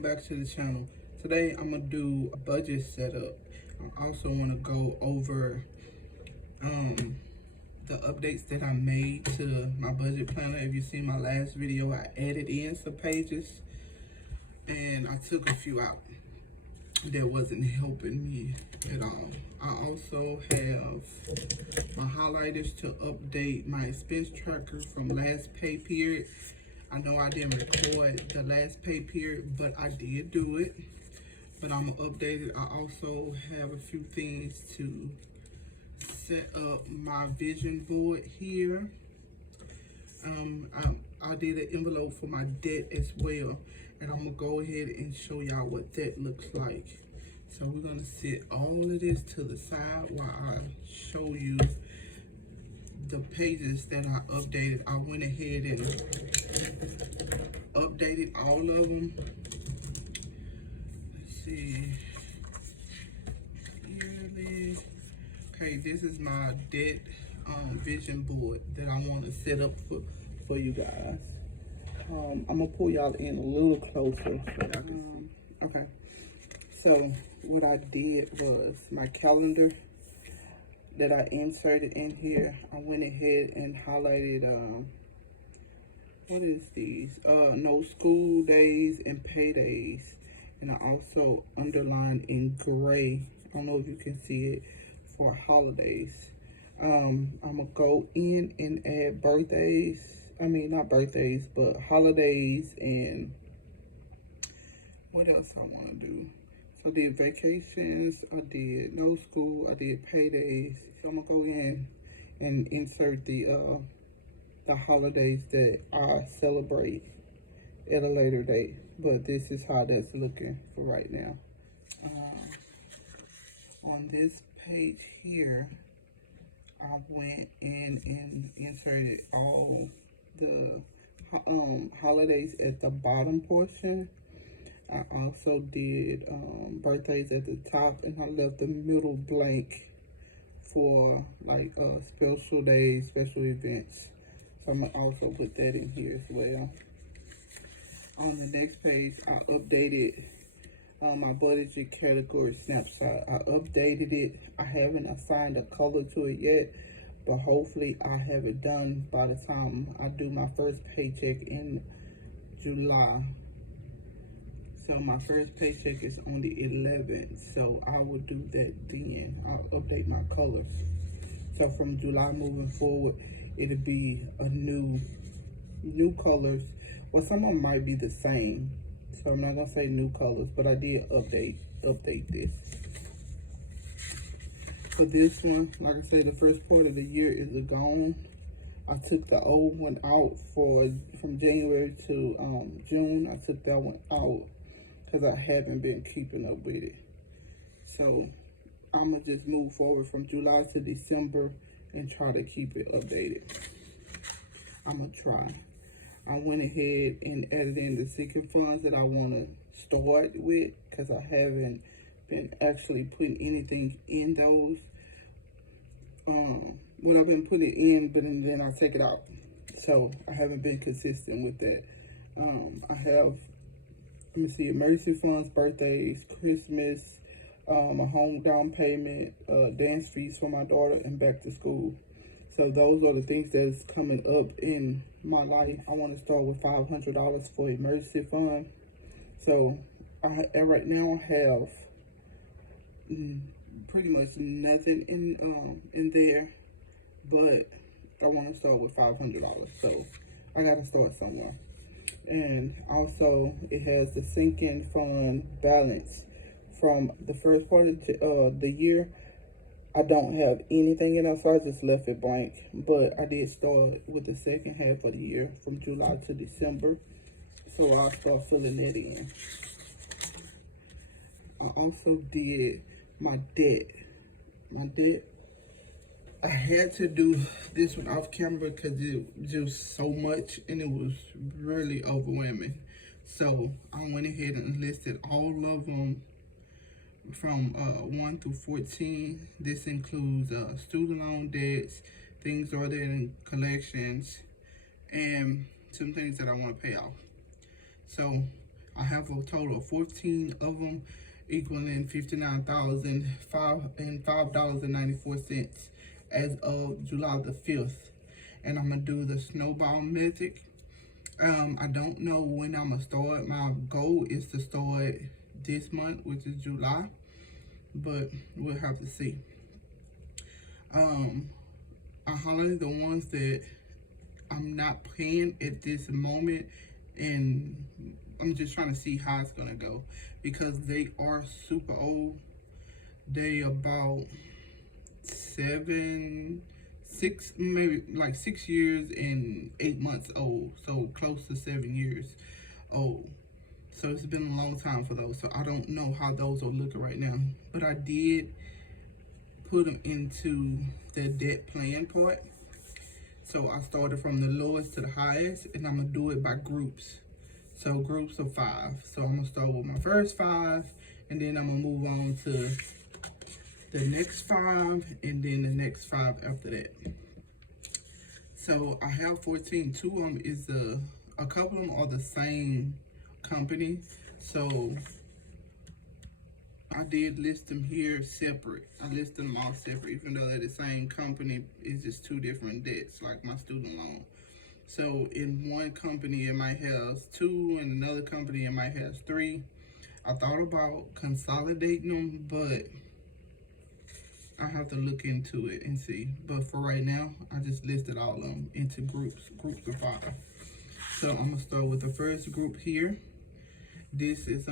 welcome back to the channel. Today I'm gonna do a budget setup. I also want to go over the updates that I made to my budget planner. If you see my last video, I added in some pages and I took a few out that wasn't helping me at all. I also have my highlighters to update my expense tracker from last pay period. I know I didn't record the last pay period, but I did do it. But I'm gonna update it. I also have a few things to set up my vision board here. I did an envelope for my debt as well, and I'm gonna go ahead and show y'all what that looks like. So we're gonna set all of this to the side while I show you the pages that I updated. I went ahead and updated all of them. Let's see. Yearly. Okay, this is my debt vision board that I want to set up for you guys. I'm gonna pull y'all in a little closer so y'all can see. Okay, so what I did was my calendar that I inserted in here, I went ahead and highlighted what is these? No school days and paydays, and I also underlined in gray, I don't know if you can see it, for holidays. I'm gonna go in and add birthdays. I mean, not birthdays, but holidays, and what else I want to do. So I did vacations, I did no school, I did paydays. So I'm gonna go in and insert the holidays that I celebrate at a later date. But this is how that's looking for right now. On this page here, I went in and inserted all the holidays at the bottom portion. I also did birthdays at the top, and I left the middle blank for like special days, special events. So I'm gonna also put that in here as well. On the next page, I updated my budget category snapshot. I updated it. I haven't assigned a color to it yet, but hopefully I have it done by the time I do my first paycheck in July. So my first paycheck is on the 11th, so I will do that then. I'll update my colors. So from July moving forward, it'll be a new colors. Well, some of them might be the same, so I'm not gonna say new colors, but I did update this. For this one, like I said, the first part of the year is gone. I took the old one out from January to June. I took that one out because I haven't been keeping up with it. So I'm gonna just move forward from July to December and try to keep it updated. I'm gonna try. I went ahead and added in the secret funds that I want to start with, because I haven't been actually putting anything in those. What I've been putting in, but then I take it out. So I haven't been consistent with that. I have, let me see, emergency funds, birthdays, Christmas, a home down payment, dance fees for my daughter, and back to school. So those are the things that's coming up in my life. I want to start with $500 for emergency fund. So right now I have pretty much nothing in there, but I want to start with $500. So I got to start somewhere. And also it has the sinking fund balance from the first part of the year. I don't have anything in it, so I just left it blank. But I did start with the second half of the year from July to December. So I'll start filling that in. I also did my debt. I had to do this one off camera because it was just so much and it was really overwhelming. So I went ahead and listed all of them from 1 through 14. This includes student loan debts, things other than collections, and some things that I want to pay off. So I have a total of 14 of them, equaling $59,005.94 as of July the 5th. And I'm gonna do the snowball method. I don't know when I'm gonna start. My goal is to start this month, which is July, but we'll have to see. I highlighted the ones that I'm not paying at this moment, and I'm just trying to see how it's gonna go because they are super old. They about maybe like 6 years and 8 months old, so close to 7 years old. So it's been a long time for those. So I don't know how those are looking right now, but I did put them into the debt plan part. So I started from the lowest to the highest, and I'm gonna do it by groups. So groups of 5. So I'm gonna start with my first 5, and then I'm gonna move on to the next 5, and then the next 5 after that. So I have 14. 2 of them is a couple of them are the same company. So I did list them here separate. I listed them all separate, even though they're the same company. It's just 2 different debts, like my student loan. So in one company it might have 2, and another company it might have 3. I thought about consolidating them, but I have to look into it and see. But for right now, I just listed all of them into groups of 5. So I'm gonna start with the first group here. This is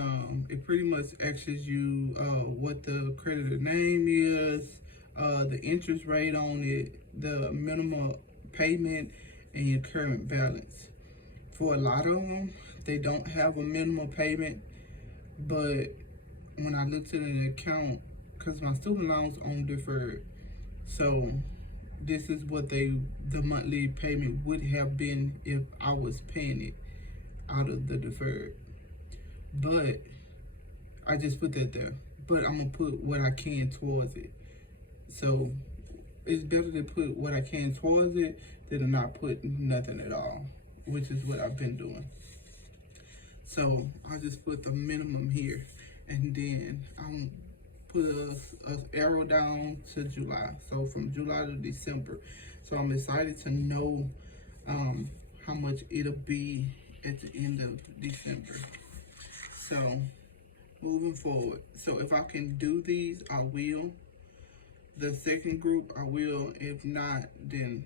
it pretty much asks you what the creditor name is, the interest rate on it, the minimum payment, and your current balance. For a lot of them, they don't have a minimum payment, but when I looked at an account, because my student loans on deferred, so this is what the monthly payment would have been if I was paying it out of the deferred. But I just put that there. But I'm gonna put what I can towards it. So it's better to put what I can towards it than to not put nothing at all, which is what I've been doing. So I just put the minimum here, and then I'm put a arrow down to July. So from July to December. So I'm excited to know how much it'll be at the end of December. So moving forward, so if I can do these, I will. The second group, I will. If not, then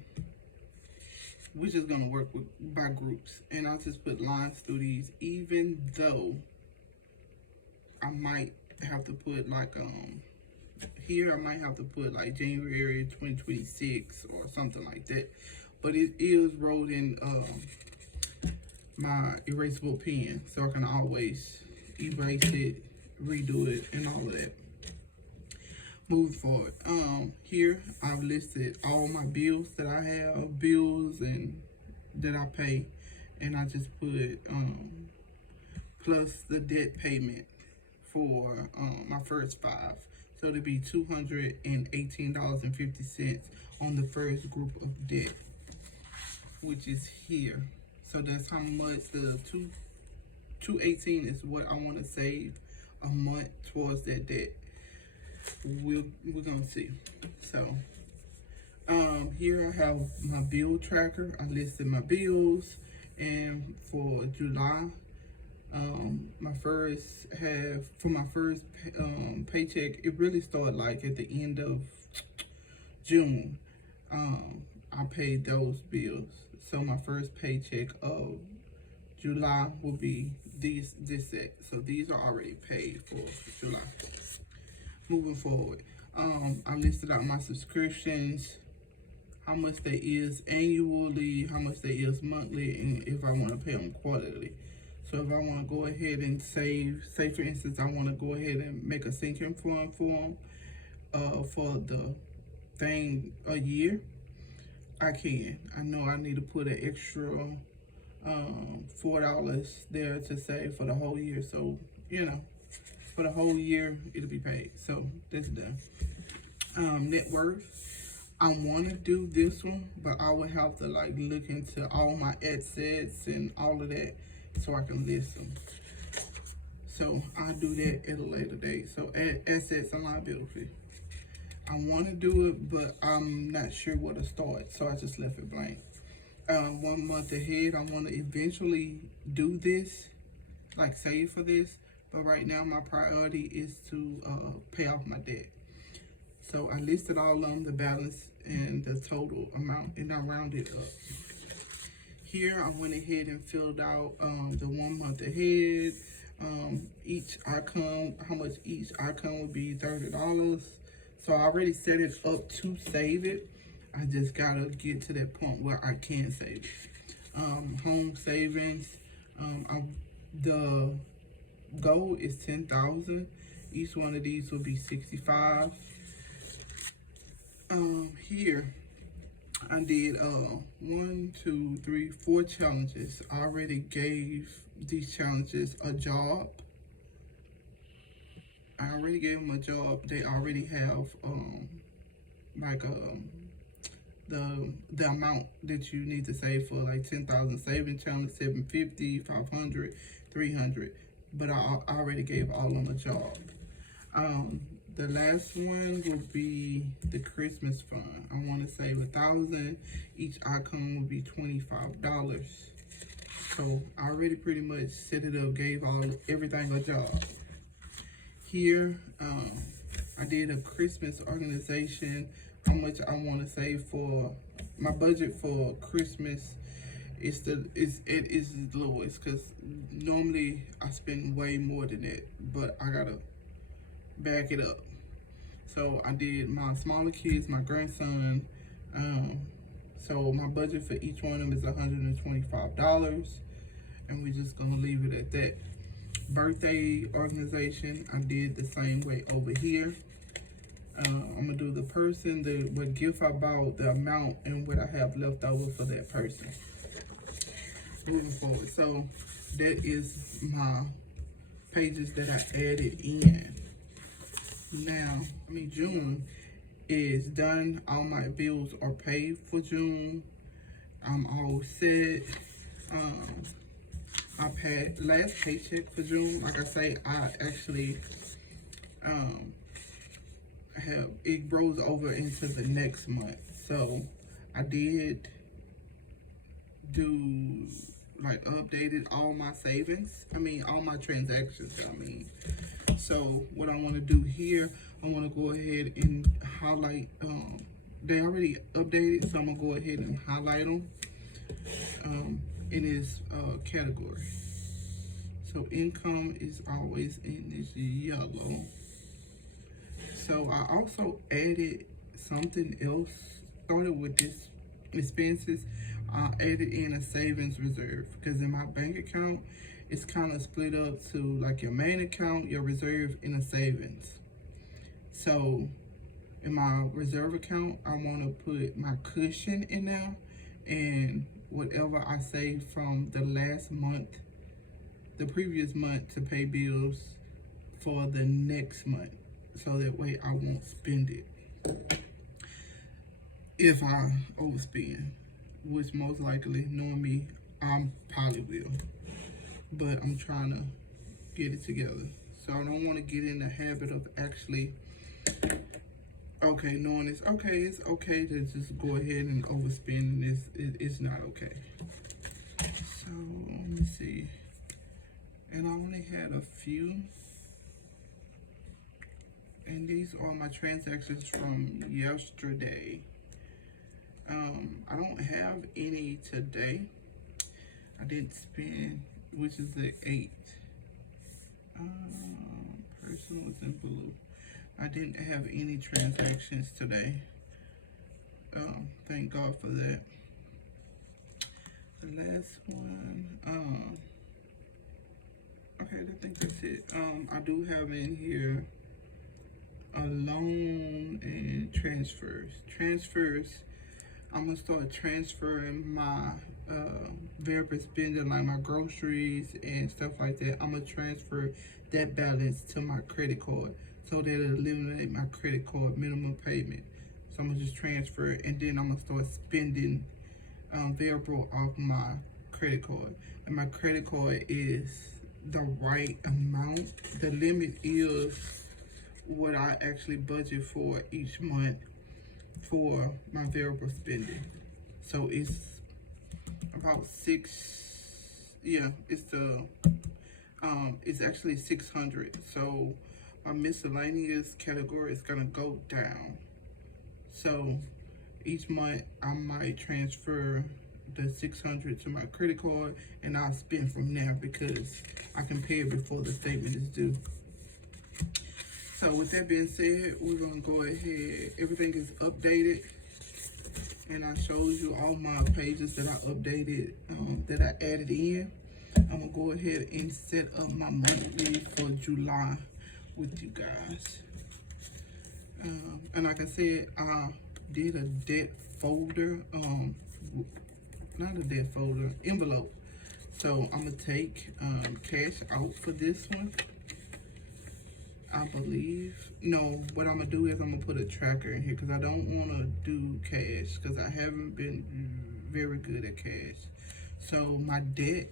we're just gonna work by groups, and I'll just put lines through these, even though I might have to put like here I might have to put like January 2026 or something like that, but it is wrote in my erasable pen, so I can always erase it, redo it, and all of that. Move forward. Here I've listed all my bills that I have, bills and that I pay, and I just put plus the debt payment for my first 5. So it'll be $218.50 on the first group of debt, which is here. So that's how much the 218 is what I want to save a month towards that debt. We're gonna see. So here I have my bill tracker. I listed my bills, and for July, my first paycheck, it really started like at the end of June. I paid those bills. So my first paycheck of July will be this set. So these are already paid for July. Moving forward, I listed out my subscriptions, how much they is annually, how much they is monthly, and if I want to pay them quarterly. So if I want to go ahead and say for instance, I want to go ahead and make a sinking fund for them for the thing a year, I can. I know I need to put an extra $4 there to save for the whole year. So, you know, for the whole year, it'll be paid. So that's done. Net worth. I want to do this one, but I would have to like look into all my assets and all of that so I can list them. So I'll do that at a later date. So assets and liability. I want to do it, but I'm not sure where to start, so I just left it blank. 1 month ahead, I want to eventually do this, like save for this, but right now my priority is to pay off my debt. So I listed all of them, the balance and the total amount, and I rounded up. Here I went ahead and filled out the 1 month ahead, each icon, how much each icon would be, $30. So I already set it up to save it. I just gotta get to that point where I can save it. Home savings, the goal is 10,000. Each one of these will be 65. Here I did 1, 2, 3, 4 challenges. I already gave these challenges a job. I already gave them a job. They already have the amount that you need to save for, like 10,000 saving challenge, 750, 500, 300. But I already gave all of them a job. The last one will be the Christmas fund. I want to save 1,000. Each icon will be $25. So I already pretty much set it up, gave everything a job. Here, I did a Christmas organization. How much I want to save for my budget for Christmas. It is the lowest, because normally I spend way more than that, but I gotta back it up. So I did my smaller kids, my grandson. So my budget for each one of them is $125, and we're just gonna leave it at that. Birthday organization, I did the same way over here. I'm gonna do the person, what gift I bought, the amount, and what I have left over for that person. Moving forward, so that is my pages that I added in. Now, June is done. All my bills are paid for June. I'm all set. I've had last paycheck for June. Like I say, I actually it rolls over into the next month. So I did do, like, updated all my savings. All my transactions. So what I want to do here, I want to go ahead and highlight. They already updated, so I'm gonna go ahead and highlight them in this category. So income is always in this yellow. So I also added something else. Started with this expenses. I added in a savings reserve, because in my bank account, it's kind of split up to like your main account, your reserve, and a savings. So in my reserve account, I want to put my cushion in there, and whatever I save from the last month, the previous month, to pay bills for the next month, so that way I won't spend it if I overspend, which most likely, knowing me, I probably will. But I'm trying to get it together. So I don't want to get in the habit of actually, knowing it's okay to just go ahead and overspend this. It's not okay. So let me see. And I only had a few. And these are my transactions from yesterday. I don't have any today. I didn't spend, which is the 8th. Person was in blue. I didn't have any transactions today. Thank God for that. The last one, okay, I think that's it. I do have in here a loan and transfers. I'm gonna start transferring my variable spending, like my groceries and stuff like that. I'm gonna transfer that balance to my credit card, so that it'll eliminate my credit card minimum payment. So I'm gonna just transfer it, and then I'm gonna start spending variable off my credit card. And my credit card is the right amount. The limit is what I actually budget for each month for my variable spending. So it's about it's actually 600. So my miscellaneous category is gonna go down. So each month I might transfer the 600 to my credit card, and I'll spend from there because I can pay it before the statement is due. So with that being said, we're gonna go ahead. Everything is updated, and I showed you all my pages that I updated, that I added in. I'm gonna go ahead and set up my monthly for July with you guys. And like I said, I did a debt folder, not a debt folder, envelope. So I'm gonna take cash out for this one, I believe. No, what I'm gonna do is I'm gonna put a tracker in here because I don't wanna do cash because I haven't been very good at cash. So my debt,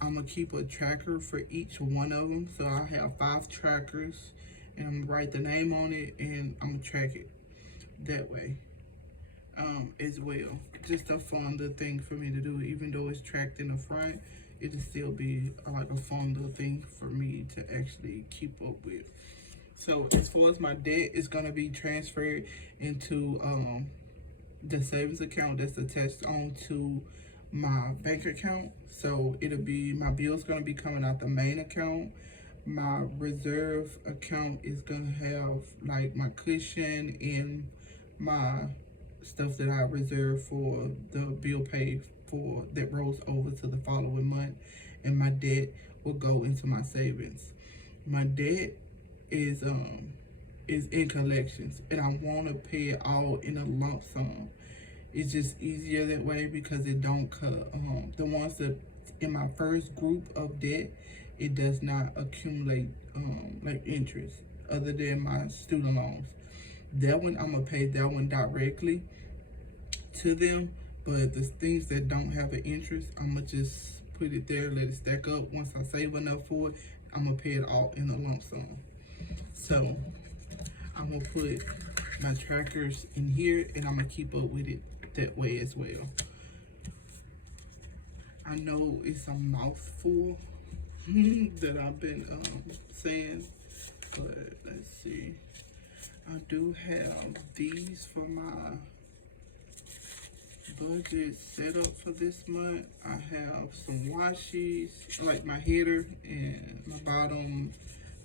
I'm gonna keep a tracker for each one of them. So I have 5 trackers, and I'm gonna write the name on it, and I'm gonna track it that way as well. Just a fun little thing for me to do. Even though it's tracked in the front, it'll still be like a fun little thing for me to actually keep up with. So as far as my debt is gonna be transferred into the savings account that's attached onto my bank account. So it'll be, my bill's gonna be coming out the main account. My reserve account is gonna have like my cushion and my stuff that I reserve for the bill paid for that rolls over to the following month, and my debt will go into my savings. My debt is in collections, and I want to pay it all in a lump sum. It's just easier that way because it don't cut the ones that in my first group of debt, it does not accumulate like interest other than my student loans. That one, I'm gonna pay that one directly to them, but the things that don't have an interest, I'm gonna just put it there, let it stack up. Once I save enough for it, I'm gonna pay it all in a lump sum. So I'm gonna put my trackers in here, and I'm gonna keep up with it that way as well. I know it's a mouthful that I've been saying, but let's see. I do have these for my budget set up for this month. I have some washes, like my header and my bottom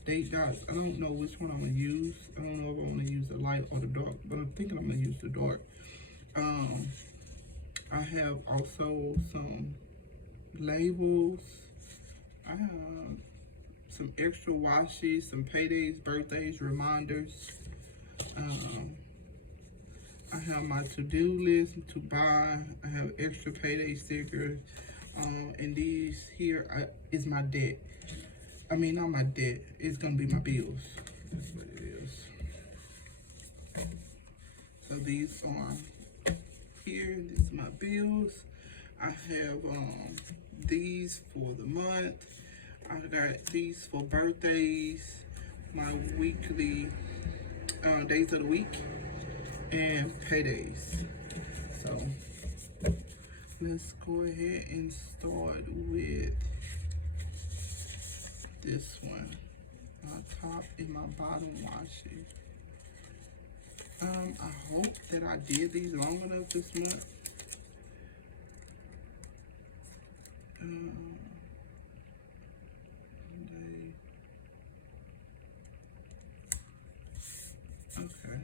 date dots. I don't know which one I'm gonna use. I don't know if I want to use the light or the dark, but I'm thinking I'm gonna use the dark. I have also some labels. I have some extra washes, some paydays, birthdays, reminders. I have my to-do list to buy. I have extra payday stickers. And these here is my debt. I mean, not my debt. It's gonna be my bills. That's what it is. So these are here. This is my bills. I have these for the month. I got these for birthdays, my weekly days of the week, and paydays. So let's go ahead and start with this one. My top and my bottom washing. I hope that I did these long enough this month. Okay.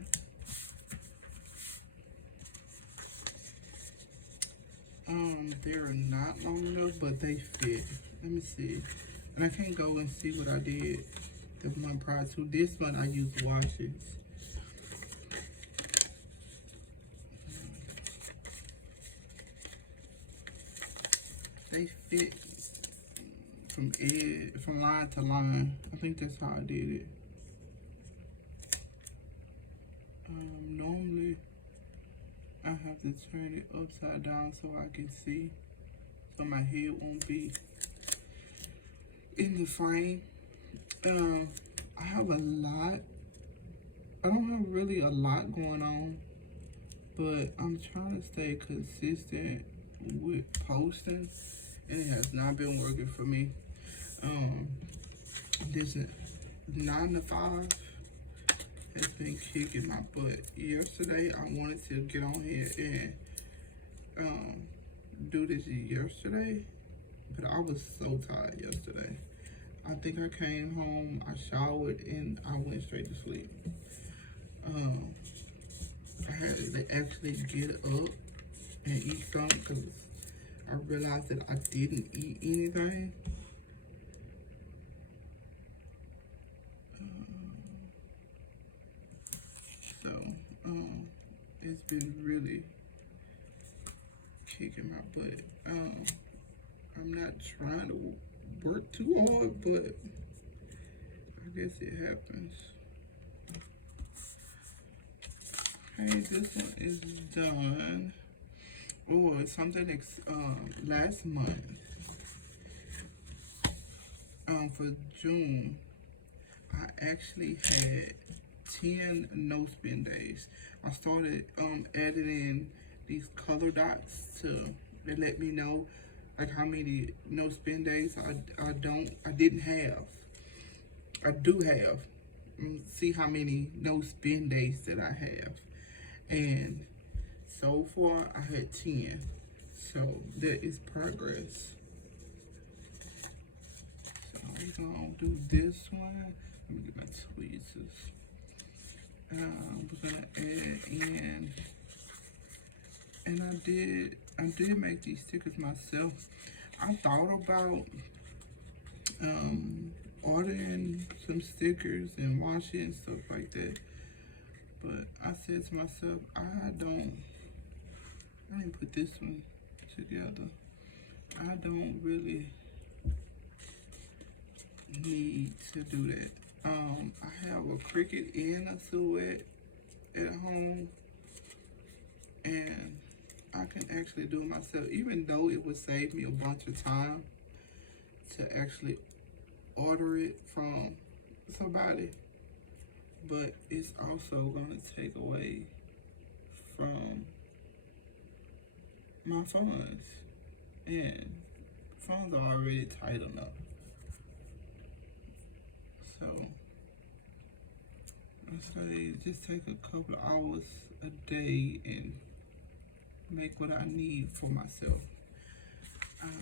They're not long enough, but they fit. Let me see. And I can't go and see what I did the month prior to. This one I used washes. They fit from line to line. I think that's how I did it. Normally I have to turn it upside down so I can see, so my head won't be in the frame. I have a lot. I don't have really a lot going on, but I'm trying to stay consistent with posting, and it has not been working for me. This 9 to 5 has been kicking my butt. Yesterday, I wanted to get on here and do this yesterday, but I was so tired yesterday. I think I came home, I showered, and I went straight to sleep. I had to actually get up and eat something because I realized that I didn't eat anything. So, it's been really kicking my butt. I'm not trying to work too hard, but I guess it happens. Okay, this one is done. Oh, it's something last month. For June, I actually had 10 no spin days. I started adding in these color dots to let me know like how many no spin days I didn't have. I do have. See how many no spin days that I have. And so far I had 10. So that is progress. So we're gonna do this one. Let me get my tweezers. We're gonna add in, and I did make these stickers myself. I thought about ordering some stickers and washing and stuff like that, but I said to myself, I didn't put this one together. I don't really need to do that. I have a Cricut and a Silhouette at home, and I can actually do it myself, even though it would save me a bunch of time to actually order it from somebody, but it's also going to take away from my funds, and funds are already tight enough. So let's say just take a couple of hours a day and make what I need for myself. Okay,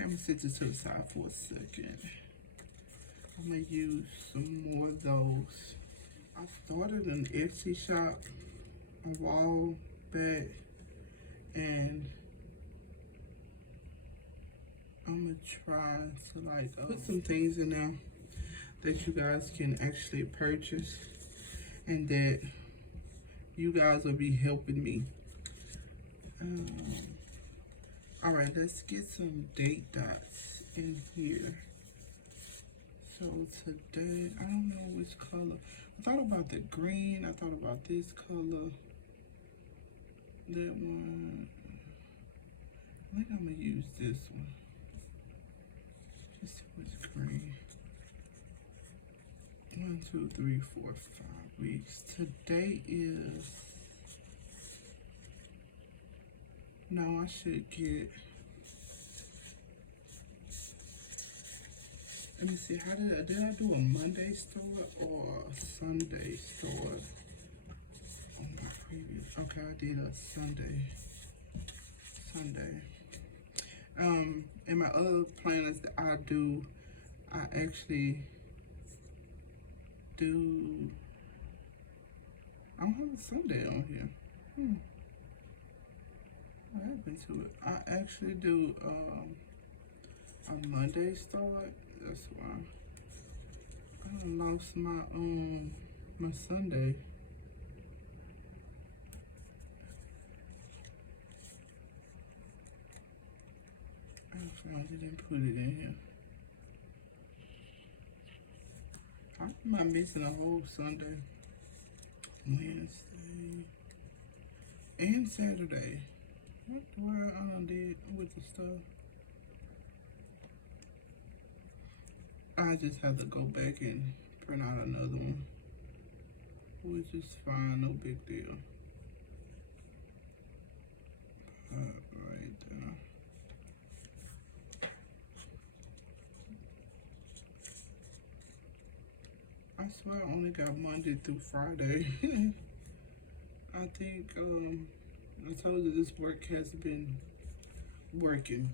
I'm gonna sit this to the side for a second. I'm gonna use some more of those. I started an Etsy shop a while back, and I'm gonna try to like put some things in there that you guys can actually purchase and that you guys will be helping me. All right, let's get some date dots in here. So today, I don't know which color. I thought about the green. I thought about this color. That one. I think I'm gonna use this one. Let's see what's green. 1, 2, 3, 4, 5 weeks. Today is. No, I should get. Let me see. How did I do a Monday store or a Sunday store on my previous? Okay, I did a Sunday. In my other planners that I do, I actually do. I don't have a Sunday on here. What happened to it? I actually do a Monday start. That's why I lost my my Sunday. I didn't put it in here. How am I missing a whole Sunday, Wednesday, and Saturday? What do I did with the stuff? I just have to go back and print out another one, which is fine, no big deal. Right there. I swear I only got Monday through Friday. I think I told you this work has been working.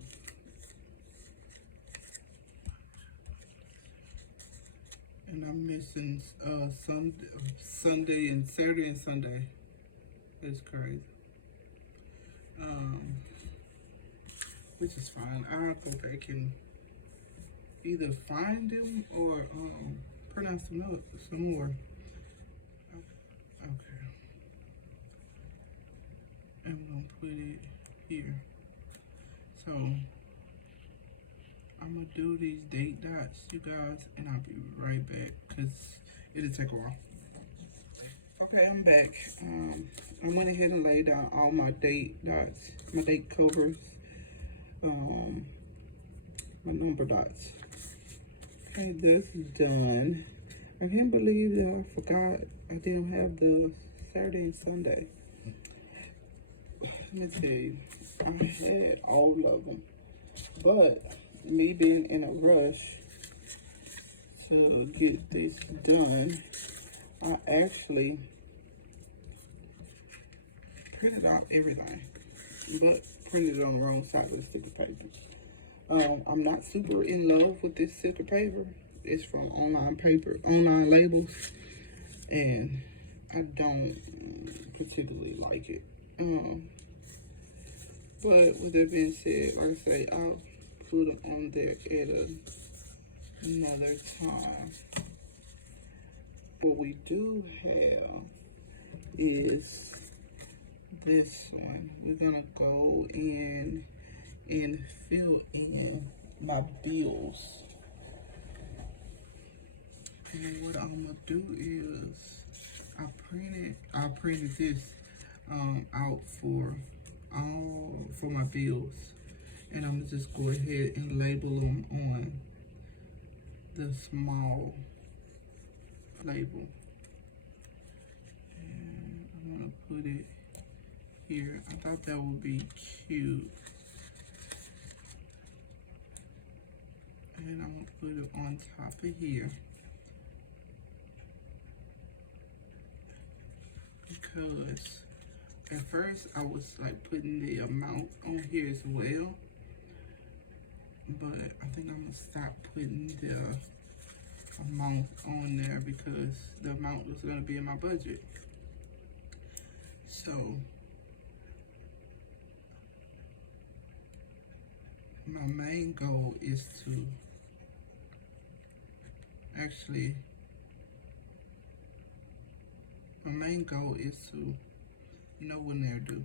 And I'm missing Sunday and Saturday and Sunday. It's crazy. Which is fine. I'll go back and either find them or print out some more. Okay. I'm gonna put it here. So I'm gonna do these date dots, you guys, and I'll be right back because it'll take a while. Okay, I'm back. I went ahead and laid down all my date dots, my date covers, my number dots. Okay, that's done. I can't believe that I forgot I didn't have the Saturday and Sunday. Let me tell you, I had all of them, but me being in a rush to get this done, I actually printed out everything, but printed it on the wrong side of the sticker paper. I'm not super in love with this sticker paper. It's from online labels, and I don't particularly like it. But with that being said, like I say, I'll put it on there at another time. What we do have is this one. We're gonna go in and fill in my bills. And what I'm gonna do is I printed this out for my bills, and I'm gonna just go ahead and label them on the small label, and I'm gonna put it here. I thought that would be cute, and I'm gonna put it on top of here because at first I was like putting the amount on here as well, but I think I'm gonna stop putting the amount on there because the amount was gonna be in my budget. So my main goal is to know when they're due.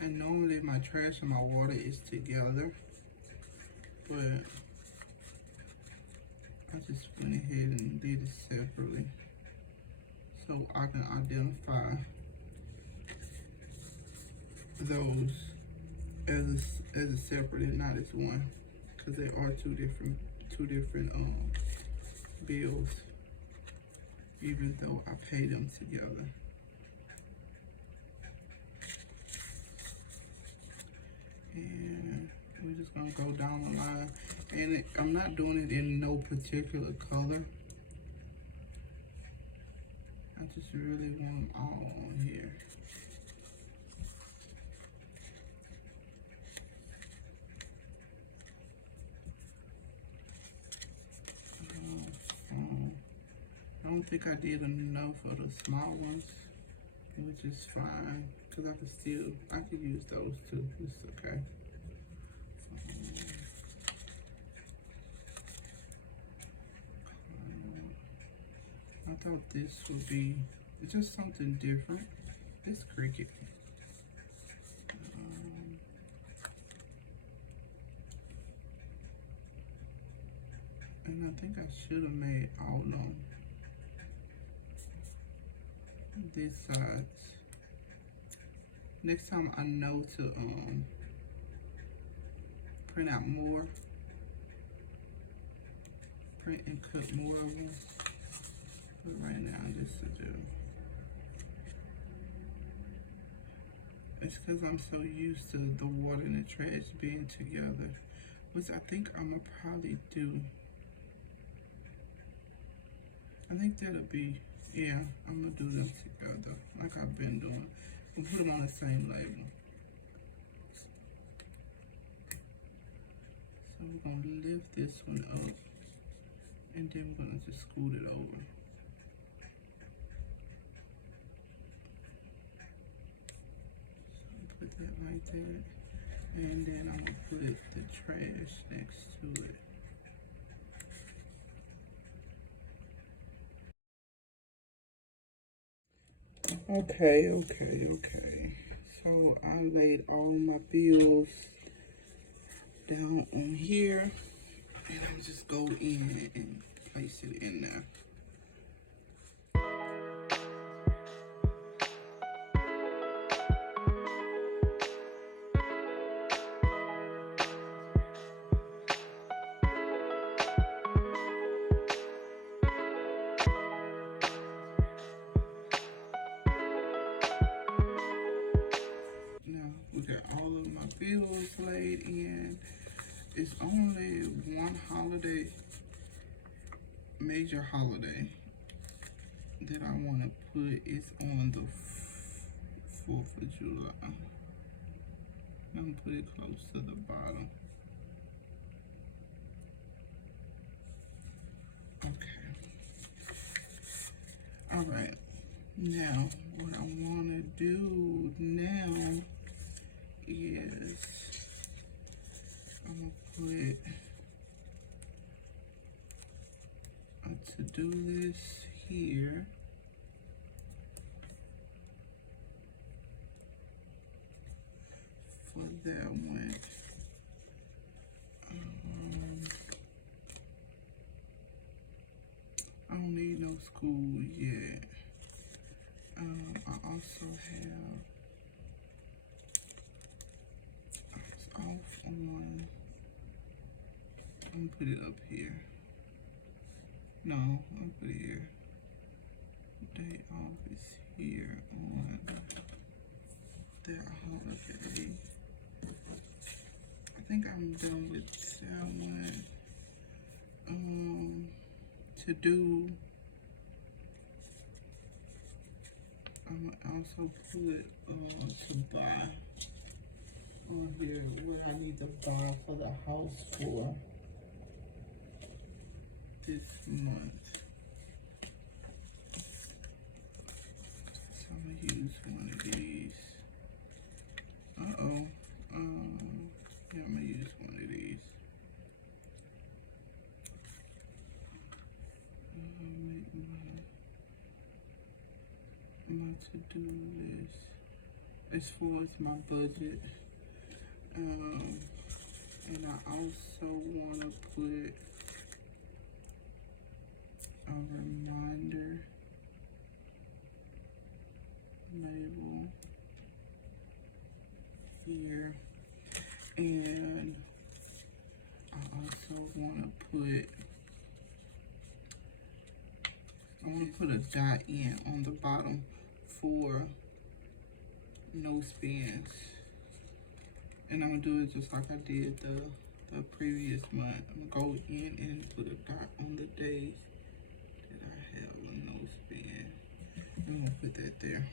And normally my trash and my water is together, but I just went ahead and did it separately so I can identify those as a separate and not as one, because they are two different bills, even though I pay them together. And we're just gonna go down the line, and I'm not doing it in no particular color. I just really want them all on here. I don't think I did enough of the small ones, which is fine, because I could use those too. It's okay. I thought this would be just something different. It's cricket. And I think I should have made all of them this size. Next time I know to print out more, print and cut more of them. But right now, just to do. It's because I'm so used to the water and the trash being together, which I think I'm gonna probably do. I think that'll be, yeah, I'm gonna do them together like I've been doing. We'll put them on the same label. So we're gonna lift this one up, and then we're gonna just scoot it over. So put that like that, and then I'm gonna put the trash next to it. Okay. So I laid all my bills down on here, and I'm just go in and place it in there. Now we got all of my bills laid in. It's only one holiday, major holiday, that I want to put is on the 4th of July. I'm gonna put it close to the bottom. Okay. All right. Now, what I want to do now is I'm gonna put a to-do list here. For that one, I don't need no school yet. I also have, I was off on, I'm gonna put it up here. No, I'll put it here. Day off is here on that holiday. I think I'm done with that one. To do, I'm gonna also put to buy on here what I need to buy for the house for this month. So I'm gonna use one of these. Yeah, I'm gonna use one of these. My to-do list as far as my budget, and I also want to put a reminder label here, and I also want to put a dot in on the bottom for no spends. And I'm gonna do it just like I did the previous month. I'm gonna go in and put a dot on the days that I have a no spend. I'm gonna put that there.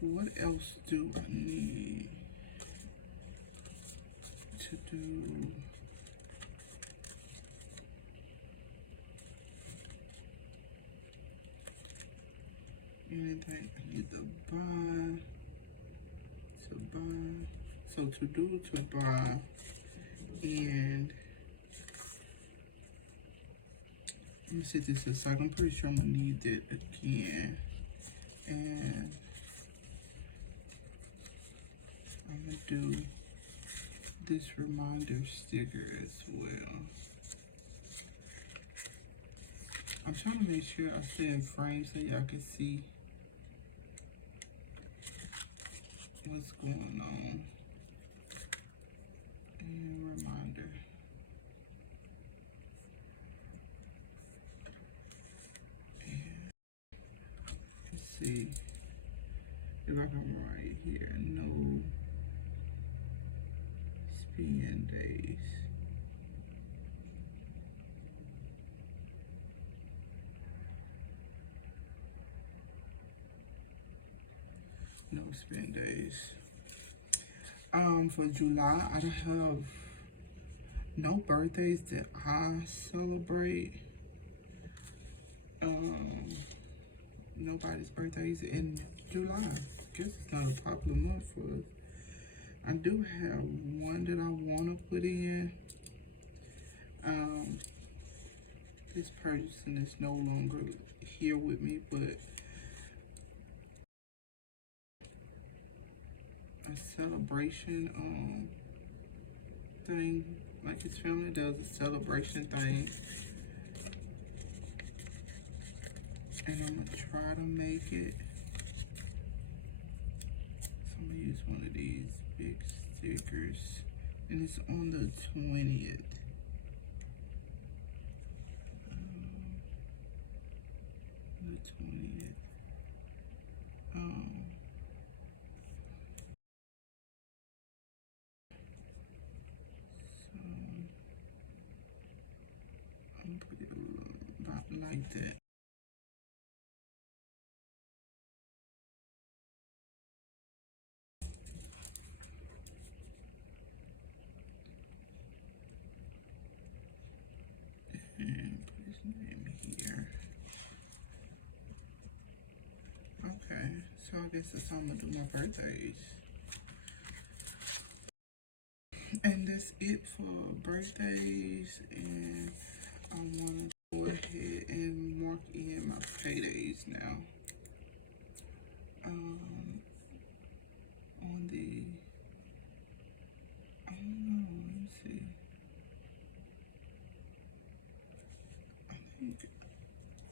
What else do I need to do? Anything I need to buy, so to do, to buy, and let me set this aside. I'm pretty sure I'm gonna need that again, and I'm gonna do this reminder sticker as well. I'm trying to make sure I stay in frame so y'all can see what's going on. And reminder. And let's see if I can write here, no spin days. No spin days. For July, I don't have no birthdays that I celebrate. Nobody's birthdays in July. Guess it's not a popular month for us. I do have one that I want to put in. This person is no longer here with me, but a celebration thing, like his family does a celebration thing, and I'm gonna try to make it. So I'm gonna use one of these big stickers, and it's on the 20th. The 20th. So I'm gonna put it about like that. And put his name here. Okay, so I guess that's how I'm gonna do my birthdays. And that's it for birthdays, and I want to go ahead and mark in my paydays now. On the, I don't know, let me see.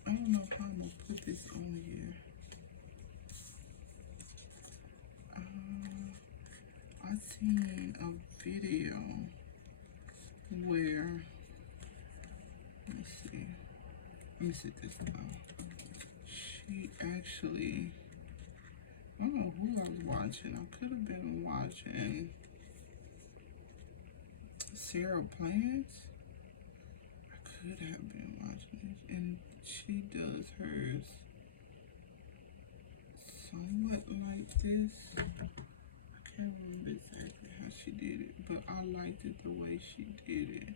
I don't know how I'm going to put this on here. I seen a video where, let me sit this down. She actually, I don't know who I was watching. I could have been watching Sarah Plans. I could have been watching it, and she does hers somewhat like this. I can't remember exactly how she did it, but I liked it the way she did it.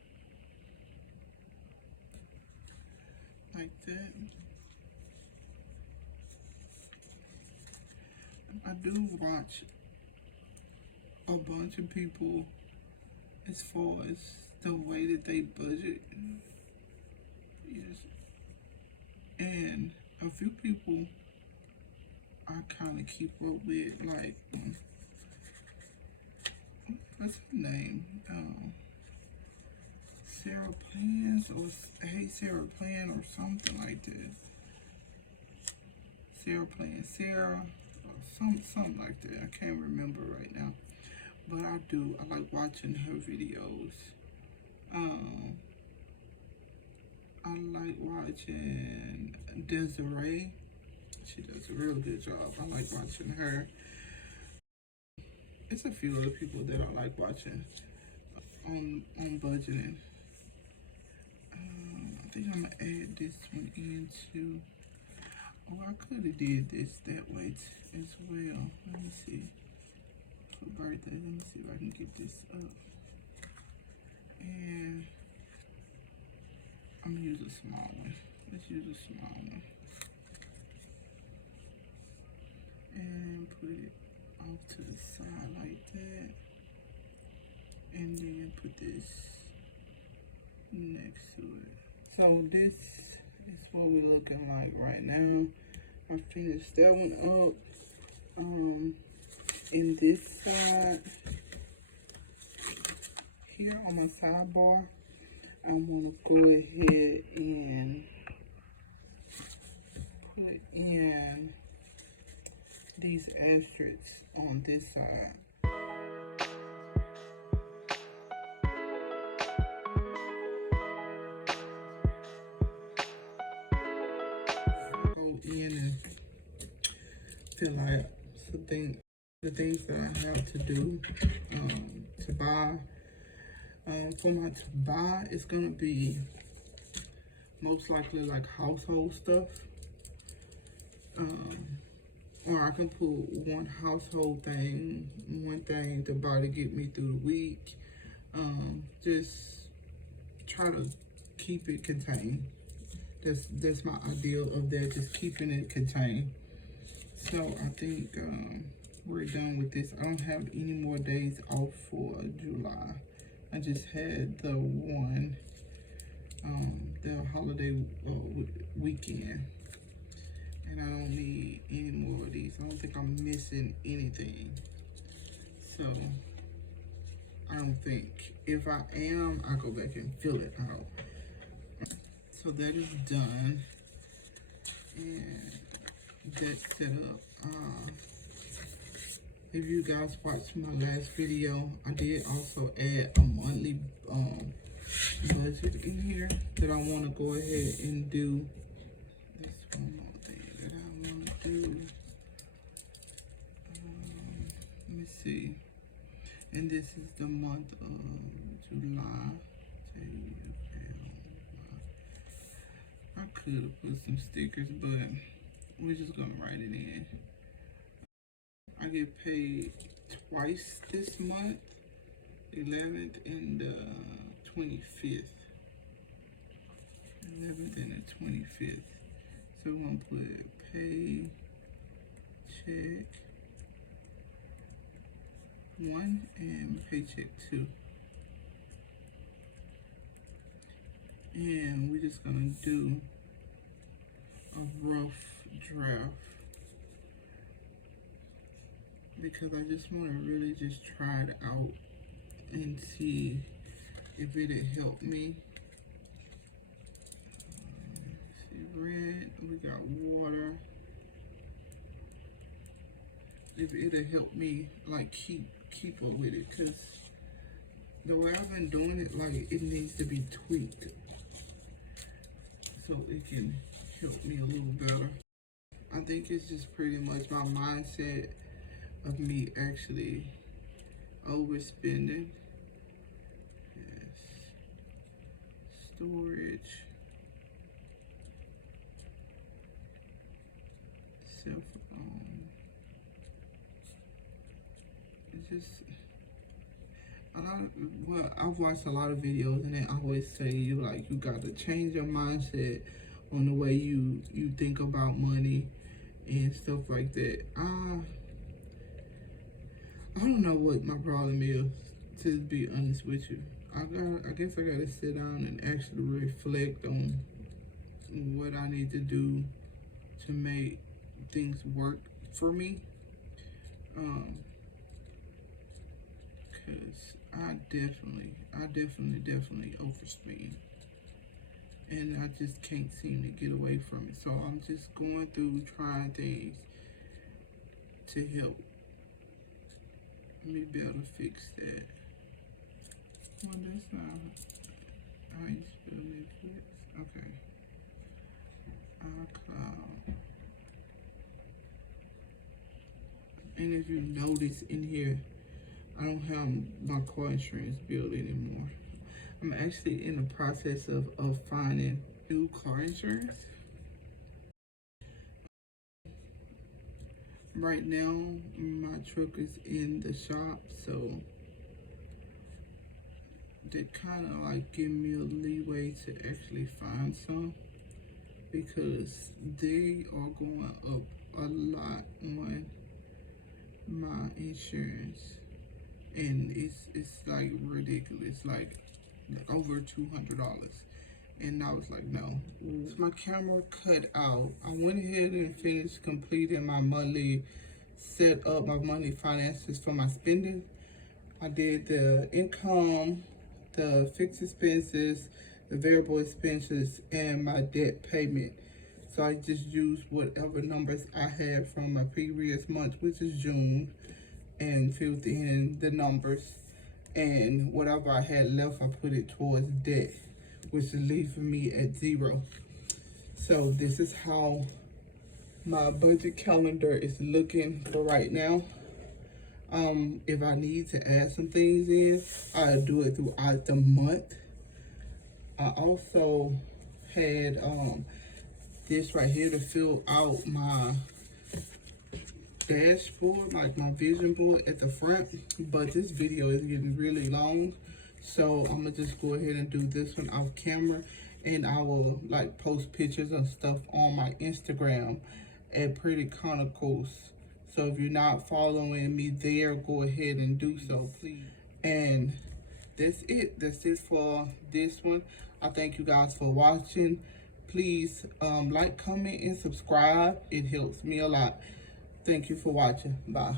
Like that. I do watch a bunch of people as far as the way that they budget. Yes. And a few people I kind of keep up with, like, what's her name? Sarah Plans, or Hey Sarah Plan, or something like that. Sarah Plan, Sarah, or something like that. I can't remember right now, but I do. I like watching her videos. I like watching Desiree. She does a real good job. I like watching her. It's a few other people that I like watching on budgeting. I think I'm gonna add this one into. Oh, I could have did this that way as well. Let me see. For birthday, let me see if I can get this up. And I'm gonna use a small one. Let's use a small one. And put it off to the side like that. And then put this next to it. So this is what we're looking like right now. I finished that one up. In this side, here on my sidebar, I'm gonna go ahead and put in these asterisks on this side. Go in and fill out the things that I have to do to buy. For my to buy, it's gonna be most likely like household stuff. Or I can put one household thing, one thing to buy to get me through the week. Just try to keep it contained. That's my ideal of that, just keeping it contained. So I think we're done with this. I don't have any more days off for July. I just had the one, the holiday weekend. And I don't need any more of these. I don't think I'm missing anything. So I don't think. If I am, I'll go back and fill it out. So that is done. And that's set up. If you guys watched my last video, I did also add a monthly budget in here that I want to go ahead and do. This one more thing that I want to do. Let me see. And this is the month of July. I could have put some stickers, but we're just gonna write it in. I get paid twice this month, 11th and 25th. 11th and the 25th. So we're gonna put pay check 1 and paycheck 2. And we're just gonna do a rough draft because I just want to really just try it out and see if it'll help me. See, rent, we got water. If it'll help me like keep up with it, because the way I've been doing it, like it needs to be tweaked so it can help me a little better. I think it's just pretty much my mindset of me actually overspending. Yes. Storage. Cell phone. It's just a lot of, well, I've watched a lot of videos and they always say you got to change your mindset on the way you think about money and stuff like that. I don't know what my problem is, to be honest with you. I guess I gotta sit down and actually reflect on what I need to do to make things work for me. Cause I definitely overspend. And I just can't seem to get away from it. So I'm just going through trying things to help me be able to fix that. Well, that's not how you spell Netflix. Okay. iCloud. And if you notice in here, I don't have my car insurance bill anymore. I'm actually in the process of finding new car insurance. Right now, my truck is in the shop, so they kind of like give me a leeway to actually find some, because they are going up a lot on my insurance, and it's like ridiculous, like over $200. And I was like, no. My camera cut out. I went ahead and finished completing my monthly set up, my monthly finances for my spending. I did the income, the fixed expenses, the variable expenses, and my debt payment. So I just used whatever numbers I had from my previous month, which is June, and filled in the numbers. And whatever I had left, I put it towards debt, which is leaving me at 0. So this is how my budget calendar is looking for right now. If I need to add some things in, I'll do it throughout the month. I also had this right here to fill out my dashboard, like my vision board at the front, but this video is getting really long, so I'm gonna just go ahead and do this one off camera, and I will like post pictures and stuff on my Instagram at Pretty Chronicles. So if you're not following me there, go ahead and do so, please. And that's it for this one. I thank you guys for watching. Please like, comment, and subscribe. It helps me a lot. Thank you for watching. Bye.